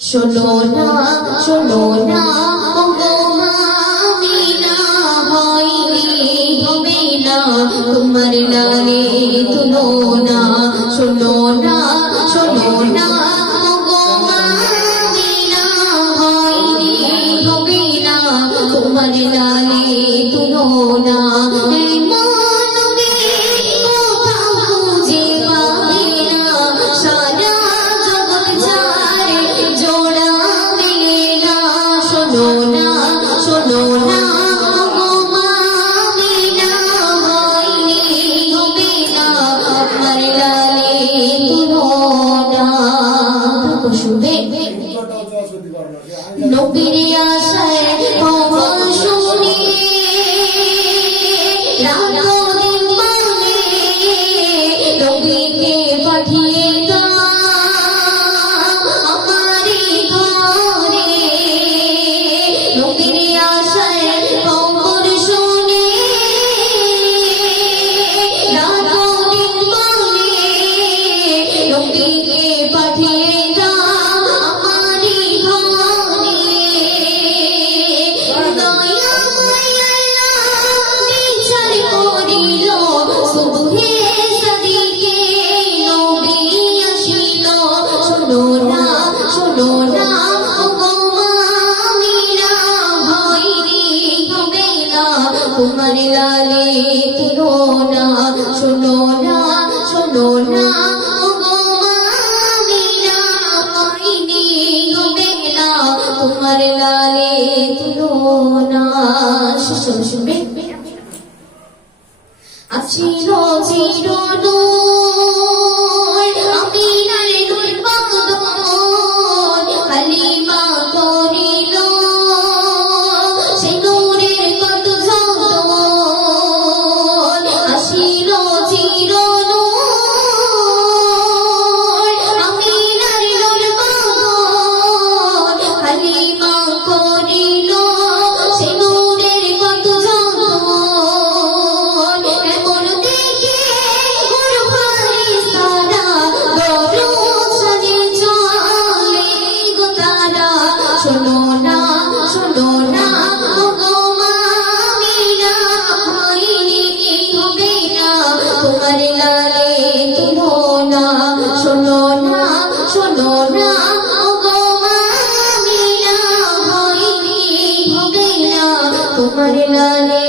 শোনো না শোনো না ওগো আমিনা হয়নি হবে না তোমার লালে তুলনা শোনো না শোনো না ওগো আমিনা হয়নি হবে না তোমার লালে তুলনা নবীর আশায় খবর শুনে রাতো দিন মানে নবীকে পাঠিয়ে দাও আমারি ঘরে নবীর আশায় খবর শুনে রাতো দিন মানে নবীকে পাঠিয়ে তোমার লালে তুলনা শোনো না শোনো না ওগো আমিনা হয়নি হবে না তোমার লালে তুলনা শুনবে আছিল চিরনূর আমিনার নূর বদন হালিমা করিল সে নূরের কত যতন আসিল চিরনূর আমিনার নূর বদন হালিমা করিল সে নূরের কত যতন এমন দেখে গুরুভারি সারা দরুদ সাজে চলে গো তারা শোনো না শোনো না ওগো আমিনা হয়নি হবে না তোমার লালে তুলনা শোনো না শোনো না ওগো আমিনা হয়নি হবে না তোমার লালে